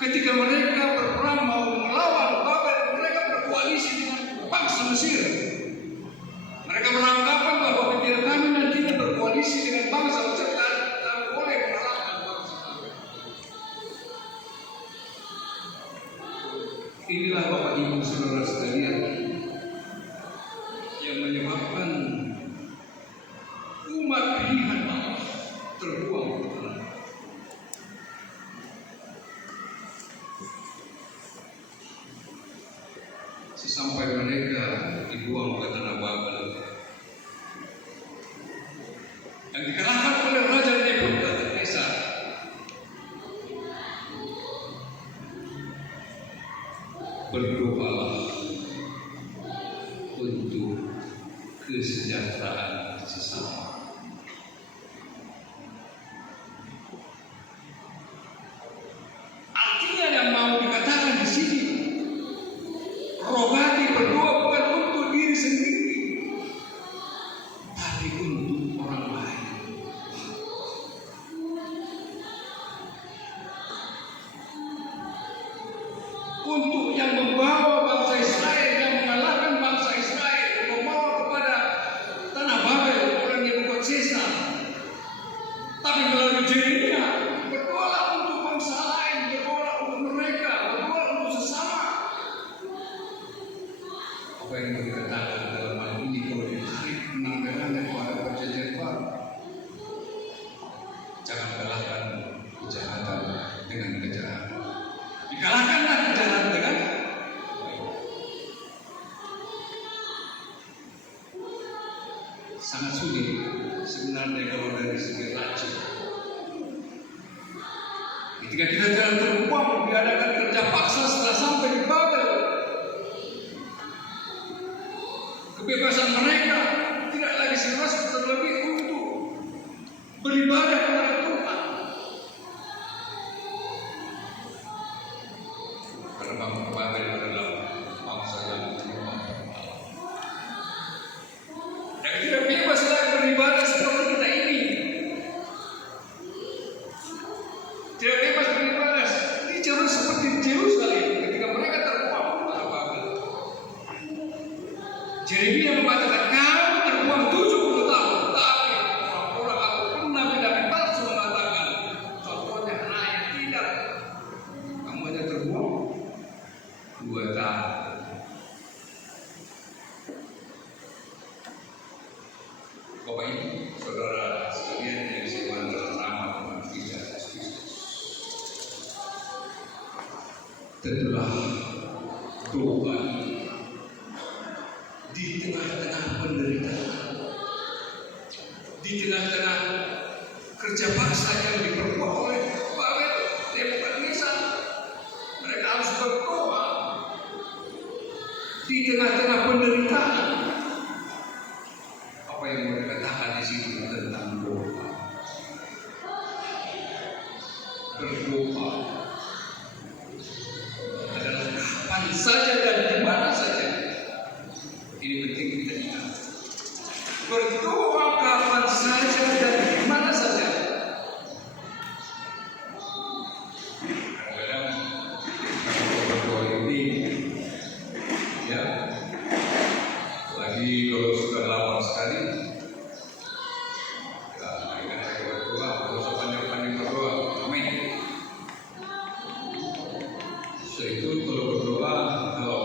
ketika mereka berperang mau melawan Babel, mereka berkoalisi dengan bangsa Mesir. Mereka beranggapan bahwa ketika kami nanti berkoalisi dengan bangsa Mesir, kami boleh mengalahkan bangsa Babel. Inilah Bapak Ibu Saudara sekalian yang menyebabkan umat pilihan Allah terbuang ke tanah. Sampai mereka dibuang ke tanah Babel, yang dikalahkan oleh Raja Nebukadnezar. Berdoalah untuk kesejahteraan sesama. Artinya yang mau dikatakan di sini, rohani berdoa bukan untuk diri sendiri, tapi untuk orang lain. Untuk yang membawa bangsa Israel, yang mengalahkan bangsa Israel, membawa kepada tanah Babel orang Nebukadnezar. Tapi melalui Yeremia, berdoalah untuk bangsa lain, berdoalah untuk mereka, berdoalah untuk sesama. Apa yang dikatakan dalam hal ini kalau ditarik penanggalannya kepada perjanjian baru, jangan kalahkan kejahatan dengan kejahatan. Dikalahkanlah kejahatan dengan sangat sulit sebenarnya kalau dari segi racun. Ketika kita jalan terbuang, diadakan kerja paksa setelah sampai di Babel. Kebebasan mereka tidak lagi serasa terlebih untuk beribadah kepada Tuhan. Karena bangsa Babel adalah bangsa yang menyembah Allah. Dan tidak bebas lagi beribadah seperti kita ini. Tidak bebas beribadah di seperti Yerusalem ketika mereka terbuang ke tanah Babel. Yeremia mengatakan kamu terbuang 70 tahun, tapi orang-orang ataupun nabi-nabi palsu mengatakan contohnya ayat tidak, kamu hanya terbuang 2 tahun. Bapak Ibu, saudara sekalian yang saya dalam nama Tuhan Yesus Kristus, tentulah doa di tengah-tengah penderitaan, di tengah-tengah kerja paksa yang diperbuat oleh Babel, Nebukadnezar, mereka harus berdoa di tengah-tengah penderitaan. Apa yang mereka katakan di sini tentang doa? Berdoa adalah kapan saja dan di mana saja. Ini penting kita ingat. Berdoa kapan saja dan di mana saja. Kadang-kadang kalau berdoa ini, ya, lagi kalau sudah lama sekali, ya, mereka berdoa, kalau sepanjang-panjang berdoa, amin. Setelah itu kalau berdoa, kalau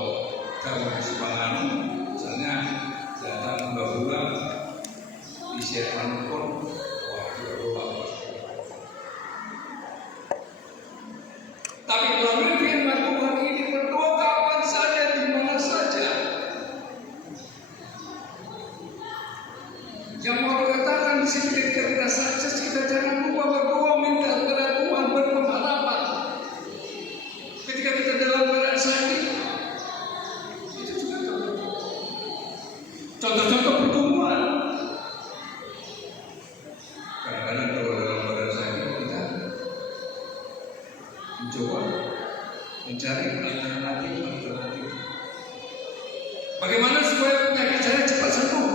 kamu kesempatan, misalnya datang bulan di share handphone, wah berdoa. Tapi melalui firman Tuhan ini berdoa kapan saja, di mana saja. Yang mau dikatakan di sini ketika kita sukses, kita jangan lupa berdoa minta kepada Tuhan, berpengharapan. Ketika kita dalam keadaan sakit, itu juga contoh-contoh pertumbuhan. Kadang-kadang kalau dalam keadaan sakit kita mencoba mencari alternatif. Bagaimana supaya penyakit saya cepat sembuh?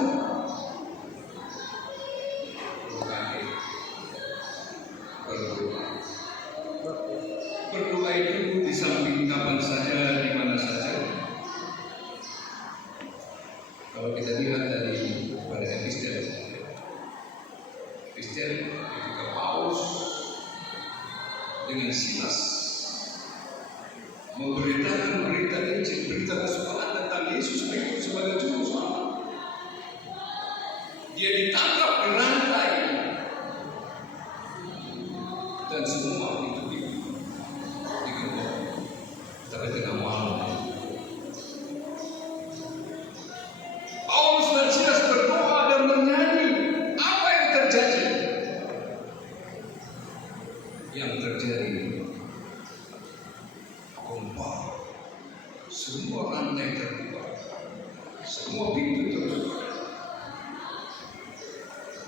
Berdoa itu dengan Silas memberitakan berita Injil, berita kesukaan tentang Yesus Kristus sebagai juru selamat. Dia ditangkap, dirantai, dan semua itu dikembang. Tapi tengah malam, Paulus dan Silas berdoa dan bernyanyi. Apa yang terjadi? Yang terjadi kompak, semua rantai terbuka, semua pintu terbuka.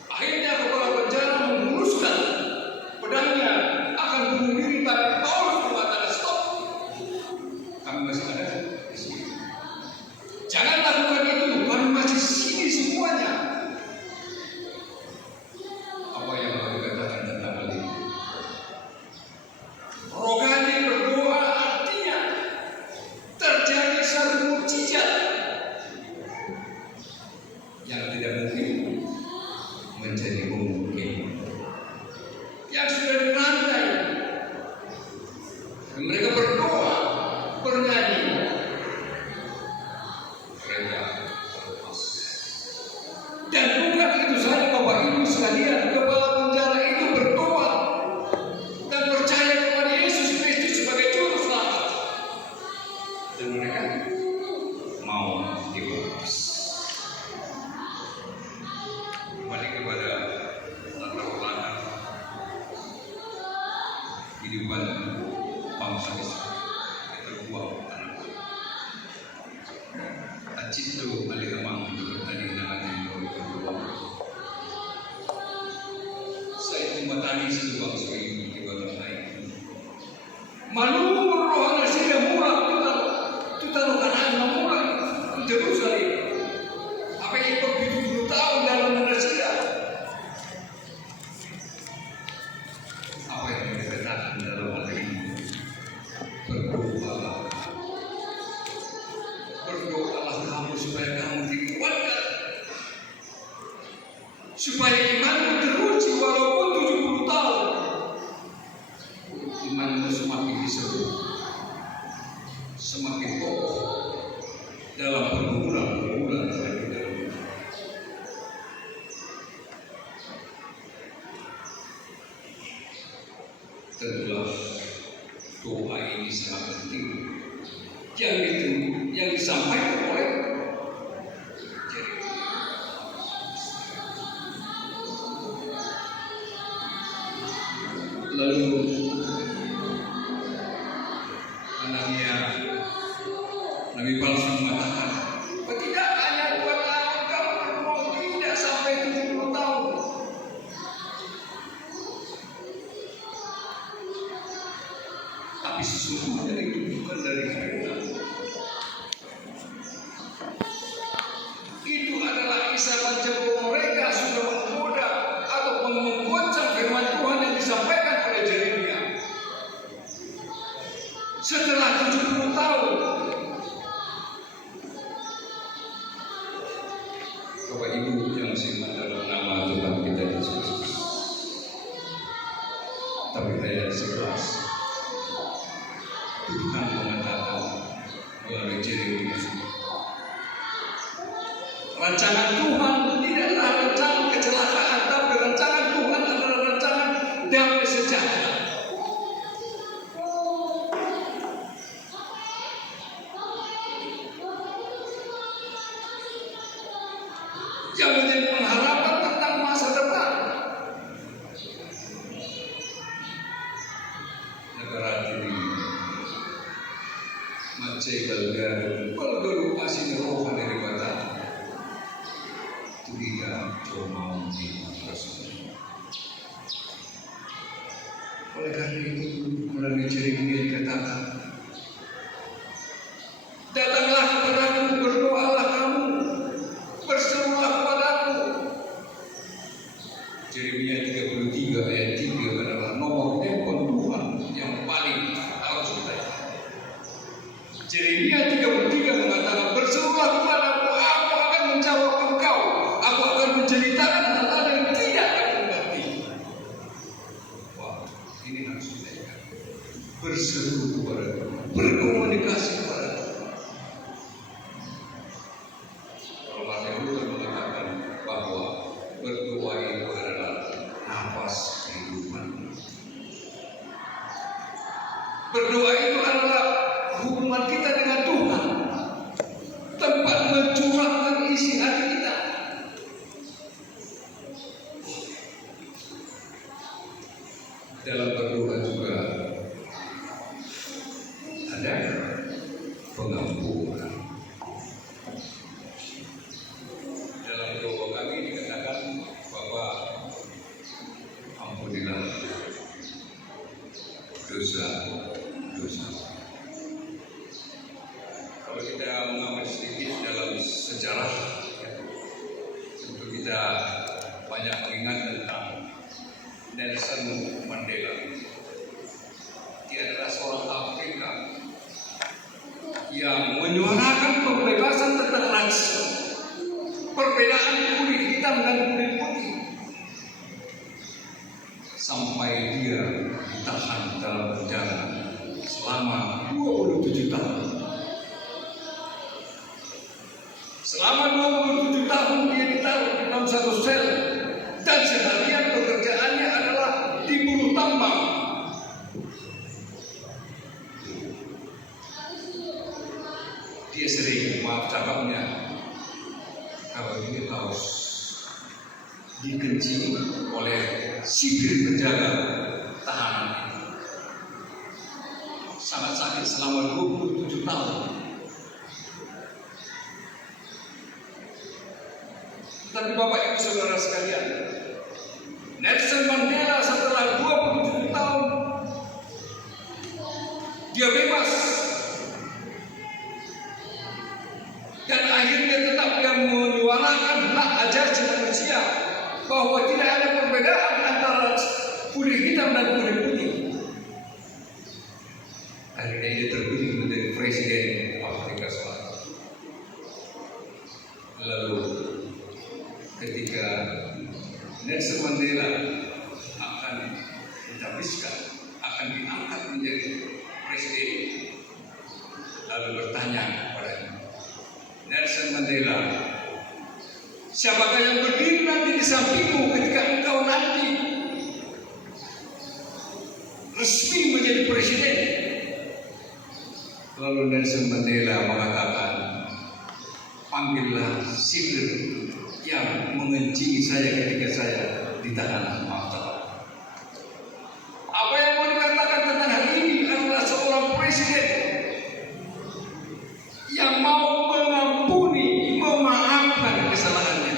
Akhirnya kepala penjara menguruskan pedangnya akan bunuh diri, tapi Paulus mengatakan stop. Kami masih ada di sini. Jangan lakukan itu, kami masih sini semuanya. Apa yang kami katakan tentang hal ini? Rohani berdoa artinya terjadi satu mukjizat yang tidak mungkin menjadi mungkin. Yang sudah dirantai, mereka berdoa, bernyanyi, mereka lepas. Dan bukan itu saja, Bapak Ibu sekalian, kepala penjara itu berdoa dan percaya kepada Yesus Kristus sebagai juru selamat, dan mereka mau dibaptis. Kembali kepada latar belakang kehidupan bangsa Israel yang terbuang anak. Acito aligamang bertani dengan yang berbuang. Saya tumatani sa bangsa ini di bawah air. Malumur rohana siya mula tutalo kanan na mula Jerusalem. Apa yang begitu tahun dalam Indonesia? Apa yang mereka katakan dalam hal ini? Berdoalah kamu supaya kamu dikuatkan, supaya imanmu teruji walaupun 70 tahun. Imanmu semakin diseru, semakin kokoh dalam berbulan-bulan lagi dalam. Tentulah doa ini sangat penting. Yang disampaikan oleh Yeremia. Lalu anaknya Nabi palsu mengatakan, tidak hanya buat engkau berbohong, tidak sampai 70 tahun. Tapi sesungguhnya itu bukan dari kita. Itu adalah isapan jempol mereka sudah menggoda atau menggoncang firman Tuhan yang disampaikan oleh Yeremia. Setelah 70 tahun, Bapak Ibu yang simak dalam nama Tuhan kita Yesus. Tapi saya sekelas Tuhan mengatakan melalui Yeremia, rancangan Tuhan tidaklah rancangan kecelakaan, tapi rancangan Tuhan adalah rancangan damai sejahtera. Yang menjadi pengharapan tentang masa depan. Negara ini macam kalau masih rohan dari batas. Tidak mau diperasaan. Oleh karena itu, melalui Yeremia dikatakan, datanglah kepadaku, berdoalah kamu, berserulah kepadaku. Yeremia 33 ayat 3 adalah nomor telepon Tuhan yang paling harus kita. Yeremia 33 mengatakan, berserulah kepadaku, aku akan menjawab engkau. Aku akan menceritakan hal-hal yang tidak kamu mengerti. Wah, Ini harus kita ingat. Berseru kepada Tuhan, berkomunikasi kepada Tuhan. Kalau Martin Luther mengatakan bahwa berdoa itu adalah nafas kehidupan. Berdoa itu adalah hubungan kita dengan Tuhan, tempat mencurahkan isi hati kita. Dalam berdoa juga ada pengampunan. Dalam doa kami dikatakan bahwa ampunilah dosa. Kalau kita mengamati sedikit dalam sejarah, tentu kita banyak mengingat tentang Nelson Mandela. Dia adalah seorang Afrika yang menyuarakan pembebasan tentang ras, perbedaan kulit hitam dan kulit putih, sampai dia ditahan dalam penjara selama 27 tahun. Selama 27 tahun dia ditaruh di dalam satu sel, dan seharian pekerjaannya adalah di buruh tambang. Dia sering, maaf cakapnya, kalau ini harus dikenci oleh sipir penjaga tahanan. Sangat sakit selama 27 tahun. Tapi Bapak Ibu Saudara sekalian, Nelson Mandela setelah 27 tahun dia bebas, dan akhirnya tetap dia menyuarakan hak asasi manusia, bahwa tidak ada perbedaan antara kulit hitam dan kulit putih. Akhirnya dia terpilih menjadi presiden Afrika Selatan. Lalu ketika Nelson Mandela akan dihabiskan, akan diangkat menjadi presiden, lalu bertanya kepadanya, Nelson Mandela, siapakah yang berdiri nanti di sampingmu ketika engkau nanti resmi menjadi presiden? Lalu Nelson Mandela mengatakan, panggillah sipir yang mengencingi saya ketika saya ditahan. Apa yang mau dikatakan tentang hal ini adalah seorang presiden yang mau mengampuni, memaafkan kesalahannya,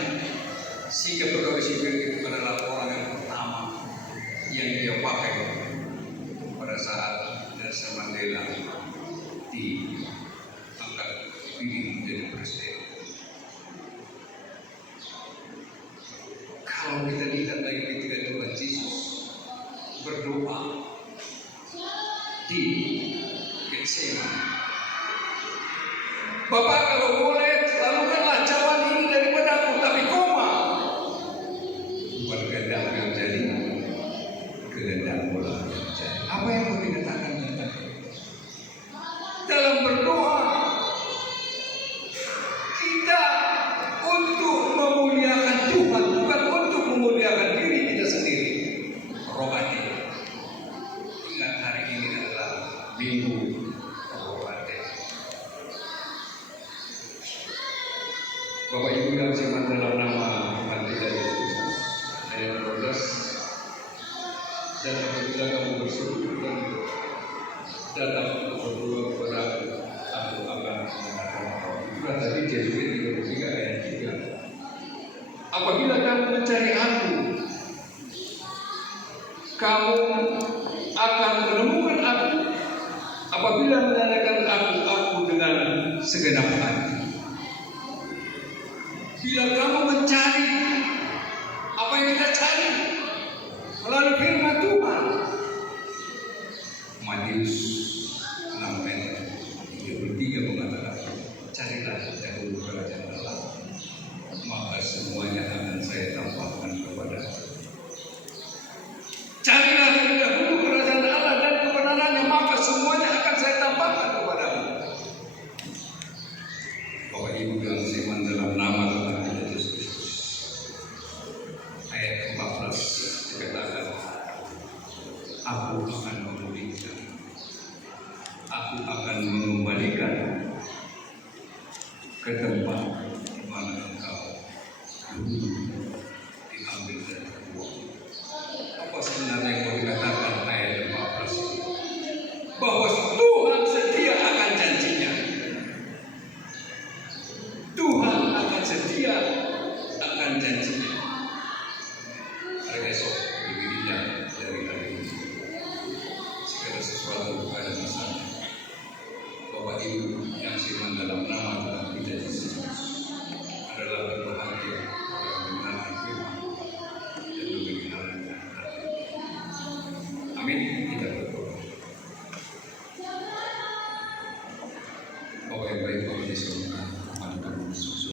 sehingga pegawai sipil itu adalah orang yang pertama yang dia pakai pada saat Nelson Mandela diangkat dipilih menjadi presiden. Kalau kita lihat lagi ketika Tuhan Yesus berdoa di Getsemani, Bapak kalau boleh lakukanlah cawan ini daripadaku, tapi koma, bukan kehendak yang jadi, kehendak bola yang jadi. Apa yang mau dikatakan tentang dalam berdoa kita untuk memuliakan Tuhan, bukan untuk memuliakan diri kita sendiri. Rohani. Ingat, hari ini adalah Minggu Rohani. Bapak Ibu yang simak dalam nama Tuhan kita Yesus, ayat 12. Dan apabila kamu bersyukur dan datang untuk berdoa kepada aku akan mengatakan apa? Itulah tadi Jesuit 33 ayat 3. Apabila kamu mencari aku, kamu akan menemukan aku. Apabila menanyakan aku dengan segenap hati. Bila kamu mencari, apa yang kita cari? Melalui firman Tuhan. Matius 6 ayat 33 mengatakan, carilah dahulu kerajaan Allah, maka semuanya akan saya tambahkan kepada. Carilah dahulu kerajaan aku akan memulihkan, aku akan mengembalikan ke tempat di mana engkau diambil dan terbuang. Apa sebenarnya yang mau dikatakan ayat 14 ini? Bahwa Tuhan setia akan janjinya. Tuhan akan setia akan janjinya. Hari esok diberinya dari hari ini. Segala sesuatu ada masanya. Bapak Ibu yang firman dalam nama Tuhan kita Yesus adalah berbahagia orang mendengarkan firman dan memberi hal yang. Amin.